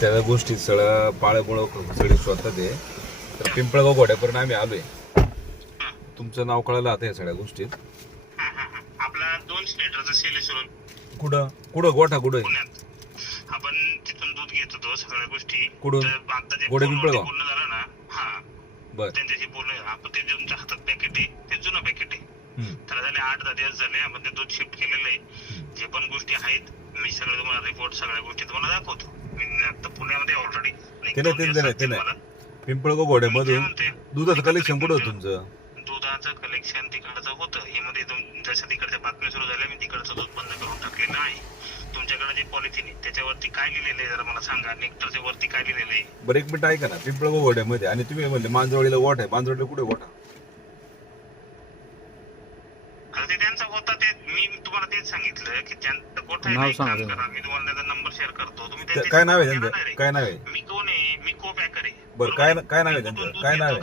त्या गोष्टी सगळं पाळमुळं सगळी स्वतः ते तर पिंपळगाव घोड्यापर्यंत आम्ही आलोय. तुमचं नाव कळलं आता या सगळ्या गोष्टीत. आपला 200 लिटरचा सेल सोडून कुठं कुठं गोठा कुठं आहे? पुण्यात आपण तिथून दूध घेत होतो सगळ्या गोष्टी. कुठून? तर आता जे गोडे फोनवरती पिंपळगाव? बोलणं झालं ना, हा बर त्यांच्याशी बोलणं, आपण ते तुमच्या हातात पॅकेट आहे ते जुनं पॅकेट आहे. त्याला झाले 8-10 दिवस झाले आपण ते दूध शिफ्ट केलेलं आहे. जे पण गोष्टी आहेत मी सगळे तुम्हाला रिपोर्ट सगळ्या गोष्टी तुम्हाला दाखवतो. मी आता पुण्यामध्ये ऑलरेडी ते नाही पिंपळगाव घोड्यामधून दुधाचं कलेक्शन कुठं होतं तुमचं? दुधाचं कलेक्शन तिकडचं होतं. हे मध्ये जसं तिकडच्या बातम्या सुरू झाल्या मी तिकडचं दूध बंद करून टाकलेलं आहे. तुमच्याकडे जे पॉलिथिन आहे त्याच्यावरती काय लिहिलेलं आहे जरा मला सांगा. नेक्टरच्या वरती काय लिहिलेलं आहे? बरं एक मिनिट ऐका ना. पिंपळगाव घोड्यामध्ये आणि तुम्ही म्हणले मांजरवाडीला गोठा आहे. मांजरवाडीला कुठे गोठा? आता ते त्यांचा होता ते मी तुम्हाला तेच सांगितलं की त्यांचा गोठा आहे. एक काम करा, मी तुम्हाला त्याचा नंबर शेअर करतो. तुम्ही त्यांच्याशी काय नाव आहे बोलून त्यांचं? घेणार आहे. काय नाव आहे? मी कोण आहे? मी को पॅकर आहे. बरं काय नाव आहे त्यांचं? काय नाव आहे?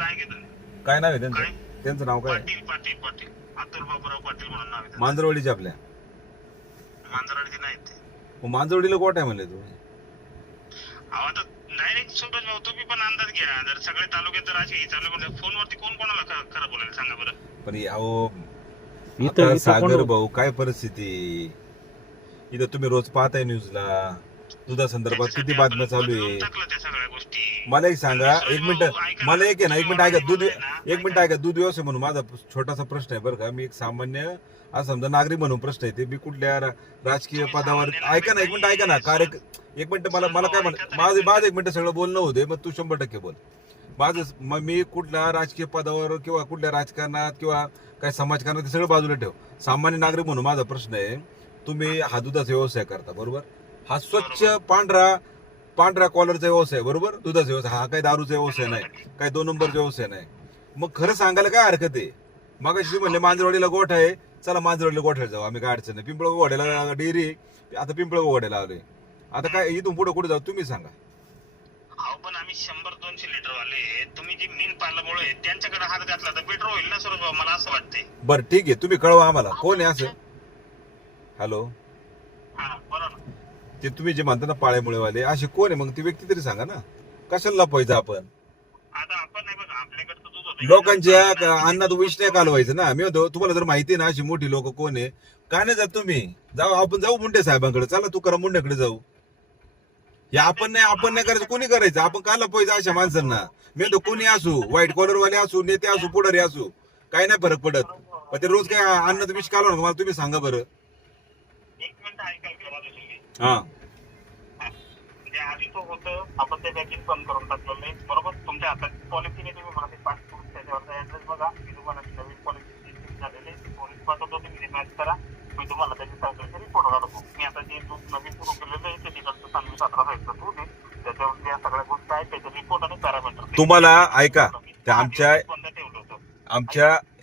काय नाव आहे त्यांचं? काय? त्यांचं नाव काय? पाटील पाटील पाटील अतुल बाबूराव पाटील म्हणून नाव आहे. मांजरवाडीचे आपल्या मांजरवाडीचे नाहीत ते. मग मांजरवाडीला गोठा आहे म्हणले तुम्ही. अहो आता डायरेक्ट सूरज भाऊ तुम्ही पण अंदाज घ्या. जर सगळे तालुक्यात जर असे चालू करतात फोनवरती कोण कोणाला खरं बोलायला सांगा बरं. पण अहो आता सागर भाऊ काय परिस्थिती इथं तुम्ही रोज पाहताय न्यूजला दुधा संदर्भात किती बातम्या चालू आहे. टाकलं त्या सगळ्या गोष्टी. मला एक सांगा एक मिनिट मला एक आहे ना एक मिनिट ऐका दूध व्यवसाय म्हणून माझा छोटासा प्रश्न आहे बरं का. मी एक सामान्य आज समजा नागरिक म्हणून प्रश्न आहे ते मी कुठल्या राजकीय पदावर ऐका ना एक मिनिट ऐका ना एक मिनिट मला काय माझं एक मिनिट सगळं बोलणं होते मग तू 100% बोल. मग मी कुठल्या राजकीय पदावर किंवा कुठल्या राजकारणात किंवा काय समाजकारणात ते सगळं बाजूला ठेव. सामान्य नागरिक म्हणून माझा प्रश्न आहे तुम्ही हा दुधाचा व्यवसाय करता बरोबर. हा स्वच्छ पांढरा कॉलरचा व्यवसाय बरोबर. दुधाचा व्यवसाय हा काही दारूचा व्यवसाय नाही काही 2 नंबरचा व्यवसाय नाही. मग खरं सांगायला काय हरकत आहे. मगाशी म्हणले मांजरवाडीला गोठा आहे चला मांजरवाडीला गोठ्याला जाऊ आम्ही काय अडचण नाही. पिंपळगाव घोड्याला डेअरी आता पिंपळगाव घोड्याला आलोय. आता काय इथून पुढे कुठे जाऊ तुम्ही सांगा. अहो पण आम्ही 100-200 लिटर वाले तुम्ही जे मीन पालमुळे त्यांच्याकडे हात घातला तर बेटर होईल ना सूरज भाऊ मला असं वाटतंय. बरं ठीक आहे तुम्ही कळवा आम्हाला कोण आहे असं. हॅलो हा बरोबर. ते तुम्ही जे म्हणता ना पाळेमुळेवाले असे कोण आहे मग ती व्यक्ती तरी सांगा ना. कशाला लपवायचं आपण. आता आपण नाही बघा आपल्याकडे तर दूध होतं. लोकांच्या अन्नात विष नाही घालवायचं ना. मी म्हणतो तुम्हाला जर माहिती ना अशी मोठी लोक कोण आहे काय नाही जात तुम्ही जाऊ आपण जाऊ मुंडे साहेबांकडे चला तू करा मुंड्याकडे जाऊ. हे आपण नाही करायचं कोणी करायचं. आपण का लपवायचं अशा माणसांना. मी म्हणतो कोणी असू व्हाईट कॉलरवाले असू नेते असू पुढारी असू काही नाही फरक पडत. पण ते रोज काय अन्नात विष घालवा मला तुम्ही सांगा बरं. एक मिनिट ऐकाल का माझं तुम्ही. हा म्हणजे आधी तो होतं आपण ते पॅकिंग बंद करून टाकलं नाही बरोबर. तुमच्या हातात पॉलिसीने तुम्ही मला ते पासपोर्ट त्याच्यावरचा ऍड्रेस बघा. मी तुम्हाला नवीन पॉलिसी झालेली पोलीस पाठवतो तुम्ही मॅच करा. मी तुम्हाला त्याची सायकलचे रिपोर्ट काढतो. मी आता जे दूध नवीन सुरू केलेलं आहे ते तिकडचं 17 साईडचं दूध आहे त्याच्यावर या सगळ्या गोष्टी आहेत त्याचे रिपोर्ट आणि पॅरामीटर तुम्हाला ऐका त्या बंद ठेवलं होतं.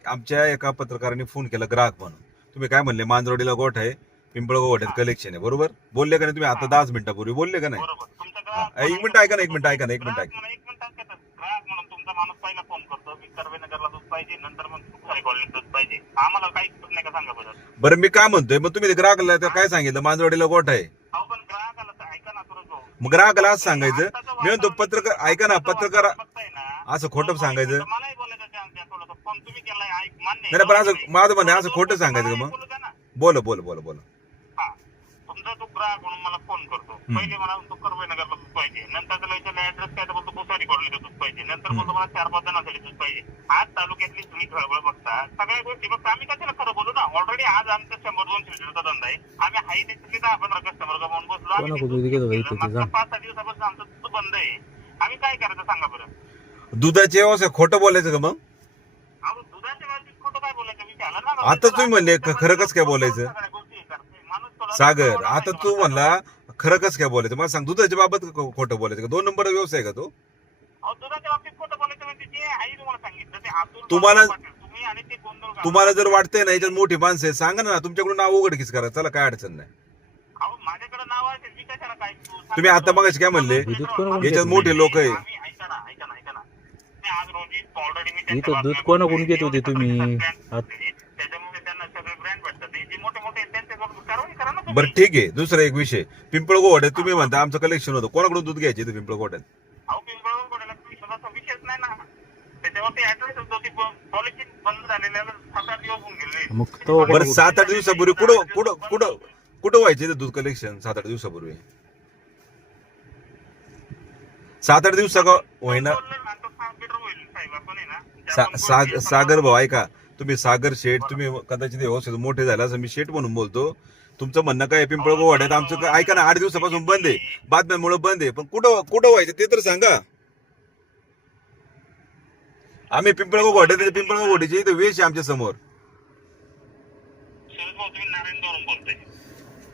आमच्या एका पत्रकाराने फोन केला ग्राहक म्हणून. तुम्ही काय म्हणले मांजरवाडीला गोठ आहे पिंपळगाव गोठ्यात कलेक्शन आहे बरोबर बोलले का नाही तुम्ही आता 10 मिनिटापूर्वी बोलले का नाही. एक मिनिट ऐका ना. ग्राहक म्हणून तुमचा माणूस पहिला फोन करतो मी कर्वेनगरला दूध पाहिजे नंतर मग दुपारी कॉलनीत दूध पाहिजे. आम्हाला काही नाही का सांगा बरं मी काय म्हणतोय मग तुम्ही ग्राहकाला काय सांगितलं मांजरवाडीला गोठ आहे. अहो पण ग्राहकाला ऐका ना सूरज भाऊ. मग ग्राहकाला असं सांगायचं मी म्हणतो पत्रकार ऐका ना पत्रकार असं खोटं सांगायचं मलाही बोलायचं थोडंसं फोन तुम्ही केलाय ऐक मान्य नाही पण असं माझं म्हणणं असं खोटं सांगायचं का मग. बोला हा तुमचा तो ग्राहक म्हणून मला फोन करतो. पहिले मला तो कर्वेनगरला दूध पाहिजे नंतर त्याला विचारलं ऍड्रेस काय तर बोलतो भुसारी कॉलनीचं दूध पाहिजे नंतर बोलतो मला 4-5 जणांसाठी दूध पाहिजे. आज तालुक्यातली तुम्ही खळबळ बघता सगळ्या गोष्टी बघता. आम्ही कशाला खरं बोलू ना. ऑलरेडी आज आमचा 100-200 लिटरचा धंदा आहे. आम्ही हाई तिथली 10-15 कस्टमर गमावून बसलो. आम्ही 5-6 दिवसापासून आमचं दूध बंद आहे. आम्ही काय करायचं सांगा बरं. दुधाचे व्यवसाय खोटं बोलायचं का मग. अहो दुधाच्या बाबतीत खोटं काय बोलायचं विचारलं ना. आता तुम्ही म्हणले खरं कसं काय बोलायचं सागर. आता तू म्हणला खरं कसं काय बोलायचं मला सांग. दुधाच्या बाबत खोटं बोलायचं का 2 नंबर व्यवसाय का तो. दुधाच्या बाबतीत खोटं बोलायचं म्हणजे जे आई तुम्हाला सांगितलं ते अतुल तुम्हाला तुम्ही आणि ते गोंधळ तुम्हाला जर वाटतंय ना याच्यात मोठी माणसं आहे सांगा ना तुमच्याकडून नाव उघडकीच करा चला काय अडचण नाही. अहो माझ्याकडे नाव आहे मी कशाला काय तुम्ही आता मगाशी काय म्हणले याच्यात मोठे लोक आहे. ऐका ना मी आज रोजी ऑलरेडी मी दूध कोणाकडून घेत होते तुम्ही. त्याच्यामुळे त्यांना सगळे ब्रँड भेटतात. जे मोठे त्यांच्याकडून कारवाई करा ना बरं ठीक आहे. दुसरा एक विषय, पिंपळगोवाड्यात तुम्ही म्हणता आमचं कलेक्शन होतं, कोणाकडून दूध घ्यायचे ते पिंपळगोवाड्यात? अहो पिंपळगावला विश्वासाचा विषयच नाही ना. त्याच्यावरती ऍड्रेस होती, पॉलिसी बंद झालेल्या 7-8 दिवस होऊन गेले. मग तो बरं 7-8 दिवसापूर्वी कुठं व्हायचे ते दूध कलेक्शन 7-8 दिवसापूर्वी? 7-8 दिवसा का होईना. सागर भाऊ ऐका, तुम्ही सागर शेठ, तुम्ही कदाचित व्यवस्थित मोठे झाला असं मी शेठ म्हणून बोलतो. तुमचं म्हणणं काय पिंपळगोवाड्यात आमचं काय ऐका ना, 8 दिवसापासून बंद आहे, बातम्यांमुळे बंद आहे, पण कुठं व्हायचं ते तर सांगा. आम्ही पिंपळगोवाड्यात, पिंपळगोवाडीचे इथे वेश आहे आमच्या समोर.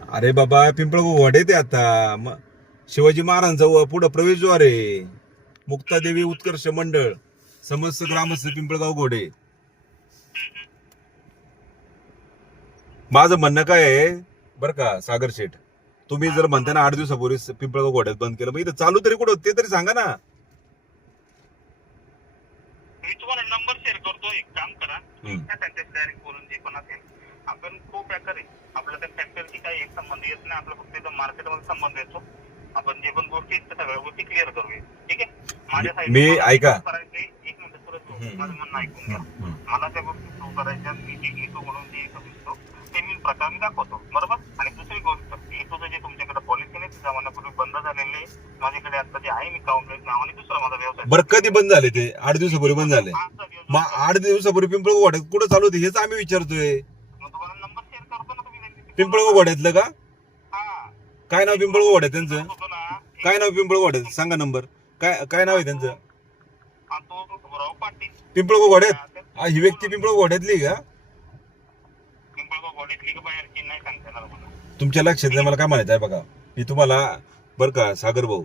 अरे बाबा पिंपळगोवाड्यात आहे आता शिवाजी महाराजांचा पुढं प्रवेशद्वार आहे, मुक्तादेवी उत्कर्ष मंडळ, समस्त ग्रामस्थ पिंपळगाव घोडे. माझं म्हणणं काय आहे बरं का सागर शेठ, तुम्ही जर म्हणता ना 8 दिवसापूर्वी पिंपळगाव घोड्यात बंद केलं, मग इथं चालू तरी कुठं ते तरी सांगा ना. मी तुम्हाला नंबर शेअर करतो, एक काम करा, त्यांच्याशी डायरेक्ट बोलून जे पण असेल. आपण खूप पॅकर आहे, आपल्या त्या फॅक्टरीशी काही एक संबंध येत नाही, आपला फक्त मार्केटमध्ये संबंध येतो. आपण जे पण गोष्टी आहेत त्या सगळ्या गोष्टी क्लिअर करूया, ठीक आहे? माझ्या मी ऐका, एक मिनिट सुरज, माझं म्हणणं ऐकून घ्या. मला त्या गोष्टी सुरू करायच्या, मी जे घेतो म्हणून जे समजतो ते मी प्रकारे दाखवतो, बरोबर? आणि दुसरी गोष्ट, येतो जे तुमच्याकडे पॉलिसी नाही, त्या मनापूर्वी बंद झालेले माझ्याकडे आता जे आहे, मी काउंटलेस नावाने दुसरा माझा व्यवसाय. बरं कधी बंद झाले ते? 8 दिवसापूर्वी बंद झाले. मग 8 दिवसापूर्वी पिंपळगोवाड्यात कुठं चालू होते हेच आम्ही विचारतोय. तुम्हाला नंबर शेअर करतो ना, तुम्ही पिंपळगोवाड्यातलं का? काय नाव पिंपळगोवाड्यात त्यांचं? काय नाव पिंपळगोवाड्यात सांगा नंबर. काय नाव आहे त्यांचं? पिंपळगोवाड्यात ही व्यक्ती पिंपळगोवाड्यातली का? तुमच्या लक्षात नाही, मला काय म्हणायचं आहे बघा, मी तुम्हाला बरं का सागर भाऊ,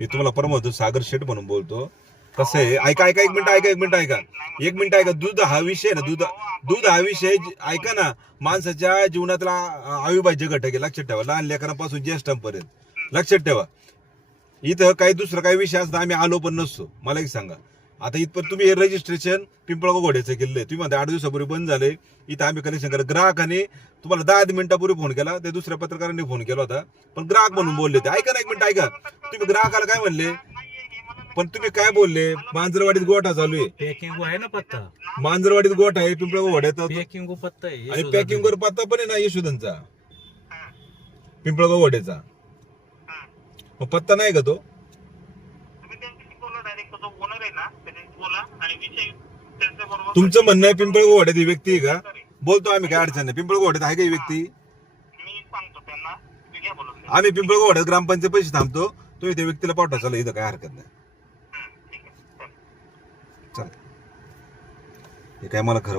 मी तुम्हाला परम होतो सागर शेठ म्हणून बोलतो. कसं आहे, ऐका एक मिनिट ऐका. दूध हा विषय ना, दूध हा विषय ऐका ना, माणसाच्या जीवनातला अविभाज्य घटक आहे, लक्षात ठेवा. लहान लेकरांपासून ज्येष्ठांपर्यंत लक्षात ठेवा. इथं काही दुसरा काही विषय असता आम्ही आलो पण नसतो. मला एक सांगा, आता इथपर्यंत तुम्ही हे रजिस्ट्रेशन पिंपळगाव घोड्याचं केलंय, तुम्ही म्हणता 8 दिवसापूर्वी बंद झाले, इथं आम्ही कलेक्शन करा. ग्राहकाने तुम्हाला 10 मिनिटापूर्वी फोन केला, त्या दुसऱ्या पत्रकारांनी फोन केला होता, पण ग्राहक म्हणून बोलले ते. ऐका ना, एक मिनिट ऐका. तुम्ही ग्राहकाला काय म्हणले, पण तुम्ही काय बोलले? मांजरवाडीत गोठा चालू आहे, पॅकिंग आहे ना पत्ता, मांजरवाडीत गोठा आहे, पिंपळगाव घोड्यात पॅकिंग पत्ता आहे, आणि पॅकिंग वर पत्ता पण आहे ना यशोधनचा, पिंपळगाव घोड्याचा. मग पत्ता नाही का तो? तुमचं म्हणणं आहे पिंपळगाव घोड्यात ही व्यक्ती आहे का? बोलतो आम्ही, काय अडचण नाही. पिंपळगाव घोड्यात आहे का ही व्यक्ती? आम्ही पिंपळगाव घोड्यात ग्रामपंचायत पैसे थांबतो, तुम्ही त्या व्यक्तीला पाठवा, चला, इथं काय हरकत नाही. चल, हे काय मला खरं